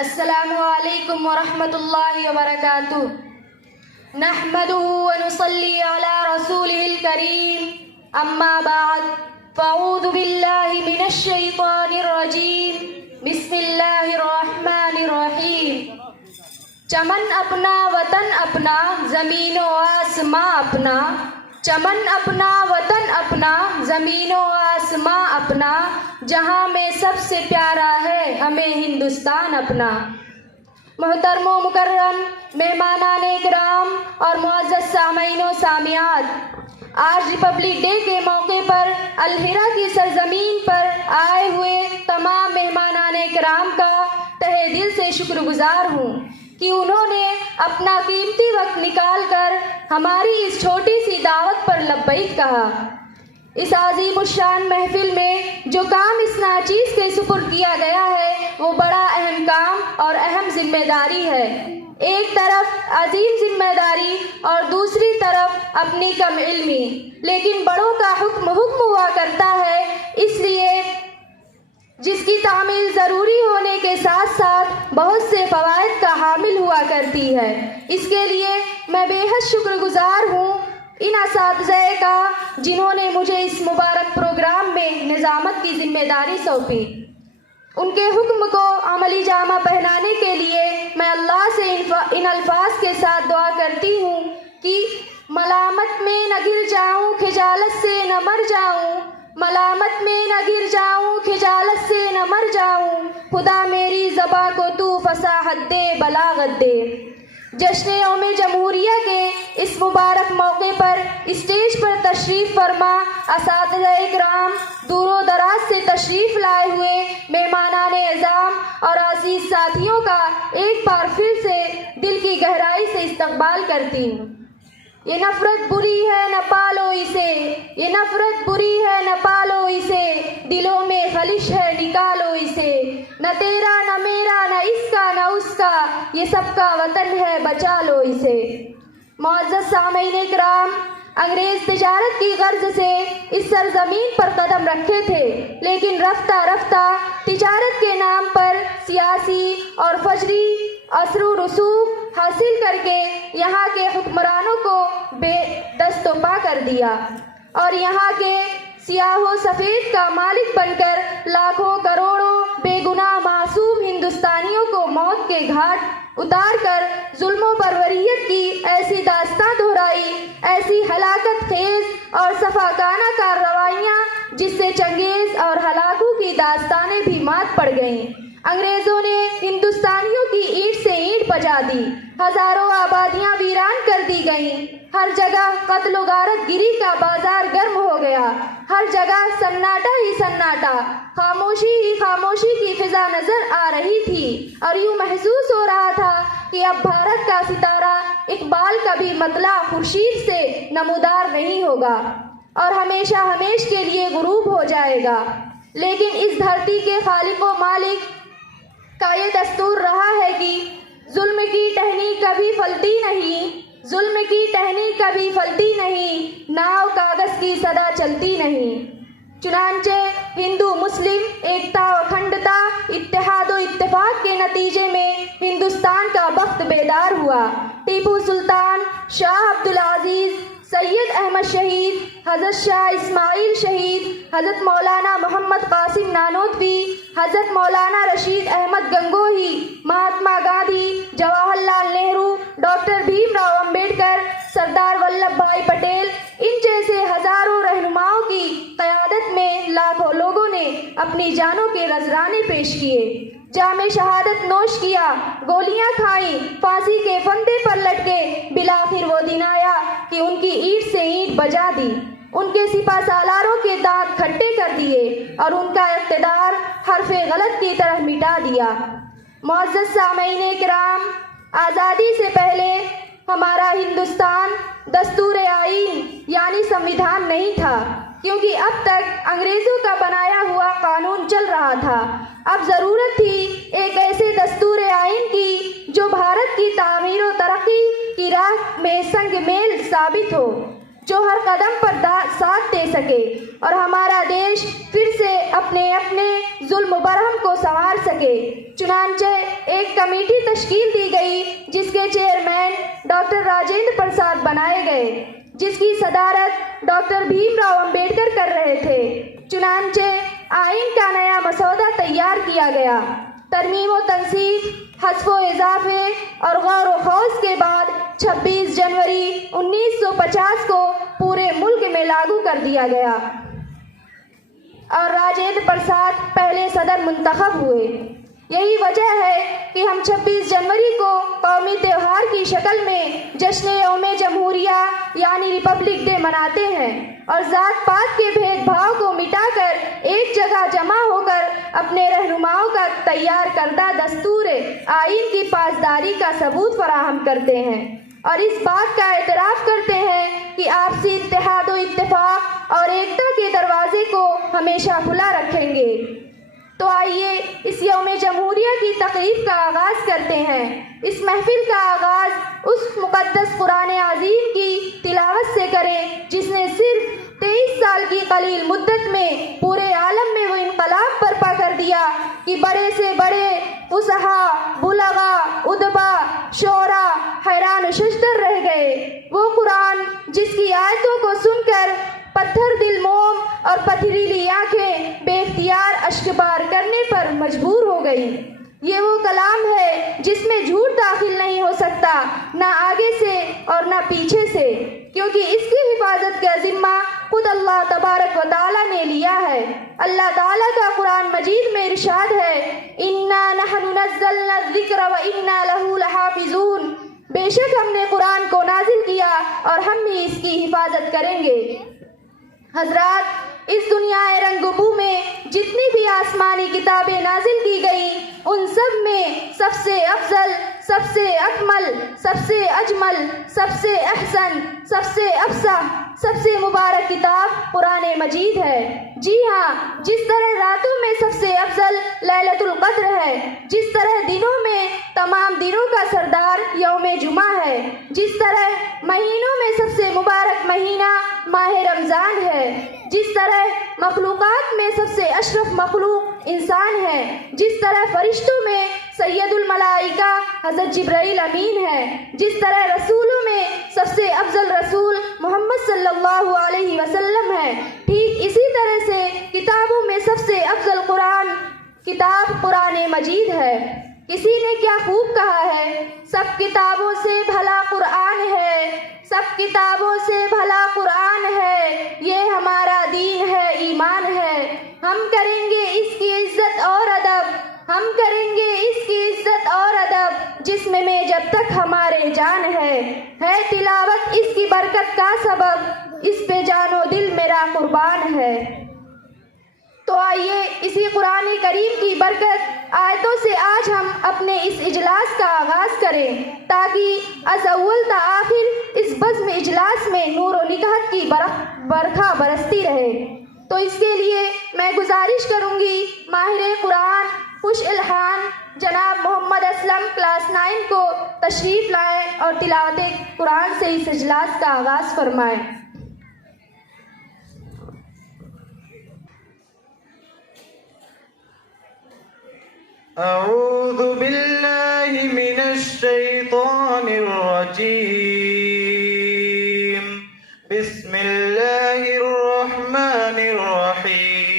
السلام علیکم ورحمۃ اللہ وبرکاتہ نحمده ونصلی علی رسوله الکریم اما بعد فاعوذ باللہ من الشیطان الرجیم بسم اللہ الرحمن الرحیم چمن اپنا وطن اپنا زمین و آسماں اپنا چمن اپنا وطن اپنا زمین و آسماں اپنا جہاں میں سب سے پیارا ہے ہمیں ہندوستان اپنا۔ محترم و مکرم مہمانان کرام اور معزز سامعین و سامعات، آج ریپبلک ڈے کے موقع پر الہرا کی سرزمین پر آئے ہوئے تمام مہمانان کرام کا تہہ دل سے شکر گزار ہوں کہ انہوں نے اپنا قیمتی وقت نکال کر ہماری اس چھوٹی سی دعوت پر لبیک کہا۔ اس عظیم الشان محفل میں جو کام اس ناچیز کے سپرد کیا گیا ہے وہ بڑا اہم کام اور اہم ذمہ داری ہے۔ ایک طرف عظیم ذمہ داری اور دوسری طرف اپنی کم علمی، لیکن بڑوں کا حکم ہوا کرتا ہے، اس لیے جس کی تعمیل ضروری ہونے کے ساتھ ساتھ بہت سے فوائد کا حامل ہوا کرتی ہے۔ اس کے لیے میں بے حد شکر گزار ہوں ان اساتذہ کا جنہوں نے مجھے اس مبارک پروگرام میں نظامت کی ذمہ داری سونپی۔ ان کے حکم کو عملی جامہ پہنانے کے لیے میں اللہ سے ان الفاظ کے ساتھ دعا کرتی ہوں کہ ملامت میں نہ گر جاؤں، خجالت سے نہ مر جاؤں، ملامت میں نہ گر جاؤں، خجالت سے نہ مر جاؤں، خدا میری زباں کو تو فصاحت دے، بلاغت دے۔ جشن یوم جمہوریہ کے اس مبارک موقع پر اسٹیج پر تشریف فرما اساتذہ کرام، دور و دراز سے تشریف لائے ہوئے مہمانان اعظام اور عزیز ساتھیوں کا ایک بار پھر سے دل کی گہرائی سے استقبال کرتی ہوں۔ یہ نفرت بری ہے نہ پالو اسے، یہ نفرت بری ہے نہ پالو اسے، دلوں میں خلش ہے نکالو اسے، نہ تیرا نہ میرا نہ اس کا نہ اس کا، یہ سب کا وطن ہے بچا لو اسے۔ معزز سامعین کرام، انگریز تجارت کی غرض سے اس سرزمین پر قدم رکھے تھے، لیکن رفتہ رفتہ تجارت کے نام پر سیاسی اور فجری اثر و رسوخ حاصل کر کے یہاں کے حکمرانوں کو بے دست و پا کر دیا اور یہاں کے سیاہ و سفید کا مالک بن کر لاکھوں کروڑوں بے گناہ معصوم ہندوستانیوں کو موت کے گھاٹ اتار کر ظلم و پروریت کی ایسی داستان دہرائی، ایسی ہلاکت خیز اور صفاقانہ کارروائیاں جس سے چنگیز اور ہلاکو کی داستانیں بھی مات پڑ گئیں۔ انگریزوں نے ہندوستانیوں کی اینٹ سے اینٹ بجا دی، ہزاروں آبادیاں ویران کر دی گئیں، ہر جگہ قتل و غارت گری کا بازار گرم ہو گیا، ہر جگہ سناٹا ہی سناٹا، خاموشی ہی خاموشی کی فضا نظر آ رہی تھی اور یوں محسوس ہو رہا تھا کہ اب بھارت کا ستارہ اقبال کبھی مطلع خورشید سے نمودار نہیں ہوگا اور ہمیشہ ہمیش کے لیے غروب ہو جائے گا۔ لیکن اس دھرتی کے خالق و مالک کا یہ دستور رہا ہے کہ ظلم کی ٹہنی کبھی پھلتی نہیں، ظلم کی ٹہنی کبھی پھلتی نہیں، ناؤ کاغذ کی صدا چلتی نہیں۔ چنانچہ ہندو مسلم ایکتا و اکھنڈتا، اتحاد و اتفاق کے نتیجے میں ہندوستان کا بخت بیدار ہوا۔ ٹیپو سلطان، شاہ عبدالعزیز، سید احمد شہید، حضرت شاہ اسماعیل شہید، حضرت مولانا محمد قاسم نانوتوی، حضرت مولانا رشید احمد گنگوہی، مہاتما گاندھی، جواہر لال نہرو، ڈاکٹر بھیم راؤ امبیڈکر، سردار ولبھ بھائی پٹیل، ان جیسے ہزاروں رہنماؤں کی قیادت میں لاکھوں لوگوں نے اپنی جانوں کے نذرانے پیش کیے، جام شہادت نوش کیا، گولیاں کھائیں، پھانسی کے پھندے پر لٹکے، بالآخر وہ دن آیا کہ ان کی اینٹ سے اینٹ بجا دی، ان کے سپہ سالاروں کے دانت کھٹے کر دیے اور ان کا اقتدار حرف غلط کی طرح مٹا دیا۔ معزز سامعین کرام، آزادی سے پہلے ہمارا ہندوستان دستور آئین یعنی سمویدھان نہیں تھا، کیونکہ اب تک انگریزوں کا بنایا ہوا قانون چل رہا تھا۔ اب ضرورت تھی ایک ایسے دستور آئین کی جو بھارت کی تعمیر و ترقی کی راہ میں سنگ میل ثابت ہو، جو ہر قدم پر ساتھ دے سکے اور ہمارا دیش پھر سے اپنے ظلم و برہم کو سنوار سکے۔ چنانچہ ایک کمیٹی تشکیل دی گئی جس کے چیئرمین ڈاکٹر راجندر پرساد بنائے گئے، جس کی صدارت ڈاکٹر بھیم راؤ امبیڈکر کر رہے تھے۔ چنانچہ آئین کا نیا مسودہ تیار کیا گیا۔ ترمیم و تنسیخ، حذف و اضافے اور غور و خوض کے بعد 26 جنوری 1950 کو پورے ملک میں لاگو کر دیا گیا اور راجندر پرساد پہلے صدر منتخب ہوئے۔ یہی وجہ ہے کہ ہم 26 جنوری کو قومی تہوار کی شکل میں جشن یوم جمہوریہ یعنی ریپبلک ڈے مناتے ہیں اور ذات پات کے بھید بھاؤ کو مٹا کر ایک جگہ جمع ہو کر اپنے رہنماؤں کا تیار کردہ دستور آئین کی پاسداری کا ثبوت فراہم کرتے ہیں اور اس بات کا اعتراف کرتے ہیں کہ آپسی اتحاد و اتفاق اور ایکتا کے دروازے کو ہمیشہ کھلا رکھیں گے۔ تو آئیے اس یوم جمہوریہ کی تقریب کا آغاز کرتے ہیں۔ اس محفل کا آغاز اس مقدس قرآن عظیم کی تلاوت سے کریں جس نے صرف 23 سال کی قلیل مدت میں پورے عالم میں وہ انقلاب برپا کر دیا کہ بڑے سے بڑے فصحا، بلغا، ادبا، شعرا حیران و ششدر رہ گئے۔ وہ قرآن جس کی آیتوں کو سن کر پتھر دل موم اور پتھریلی آنکھیں بے اختیار اشک بار کرنے پر مجبور ہو گئی۔ یہ وہ کلام ہے جس میں جھوٹ داخل نہیں ہو سکتا، نہ آگے سے اور نہ پیچھے سے، کیونکہ اس کی حفاظت کا ذمہ خود اللہ تبارک و تعالیٰ نے لیا ہے۔ اللہ تعالیٰ کا قرآن مجید میں ارشاد ہے، اِنَّا نَحْنُ نَزَّلْنَا الذِّكْرَ وَإِنَّا لَهُ لَحَافِظُونَ، بے شک ہم نے قرآن کو نازل کیا اور ہم بھی اس کی حفاظت کریں گے۔ حضرات، اس دنیا رنگ بو میں جتنی بھی آسمانی کتابیں نازل کی گئیں ان سب میں سب سے افضل، سب سے اکمل، سب سے اجمل، سب سے احسن، سب سے افصح، سب سے مبارک کتاب قرآن مجید ہے۔ جی ہاں، جس طرح راتوں میں سب سے افضل لیلۃ القدر ہے، جس طرح دنوں میں تمام دنوں کا سردار یوم جمعہ ہے، جس طرح مہینوں میں سب سے مبارک مہینہ ماہ رمضان ہے، جس طرح مخلوقات میں سب سے اشرف مخلوق انسان ہے، جس طرح فرشتوں میں سید الملائکہ حضرت جبرائیل امین ہے، جس طرح رسولوں میں سب سے افضل رسول محمد صلی اللہ علیہ وسلم ہے، ٹھیک اسی طرح سے کتابوں میں سب سے افضل کتاب قرآن مجید ہے۔ کسی نے کیا خوب کہا ہے، سب کتابوں سے بھلا قرآن ہے، سب کتابوں سے بھلا قرآن ہے، یہ ہمارا دین ہے، ایمان ہے، ہم کریں گے اس کی عزت اور ادب، ہم کریں گے اس کی عزت اور ادب، جسم میں جب تک ہمارے جان ہے تلاوت اس کی برکت کا سبب، اس پہ جان و دل میرا قربان ہے۔ تو آئیے اسی قرآن کریم کی برکت آیتوں سے آج ہم اپنے اس اجلاس کا آغاز کریں تاکہ از اول تا آخر اس بزم اجلاس میں نور و نکہت کی برکھا برستی رہے۔ تو اس کے لیے میں گزارش کروں گی ماہر قرآن خوش الحان جناب محمد اسلم کلاس 9 کو تشریف لائیں اور تلاوت قرآن سے اس اجلاس کا آغاز فرمائیں۔ اعوذ باللہ من الشیطان الرجیم، بسم اللہ الرحمن الرحیم۔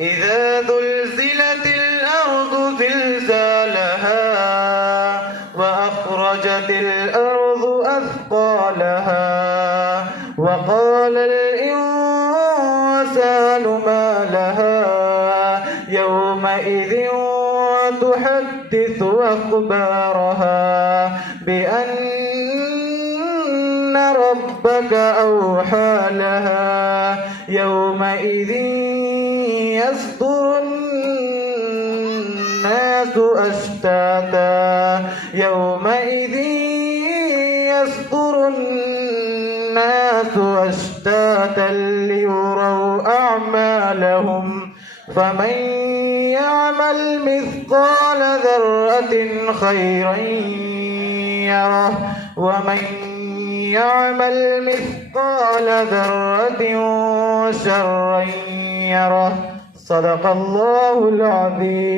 اذا زلزلت الارض زلزالها واخرجت الارض اثقالها وقال الانسان ما لها يومئذ تحدث أخبارها بأن ربك أوحى لها يومئذ يصدر الناس أشتاتا يومئذ يصدر الناس أشتاتا ليروا أعمالهم فمن يعمل مثقال ذرة خيرا يره ومن يعمل مثقال ذرة شرا يره صدق الله العظيم.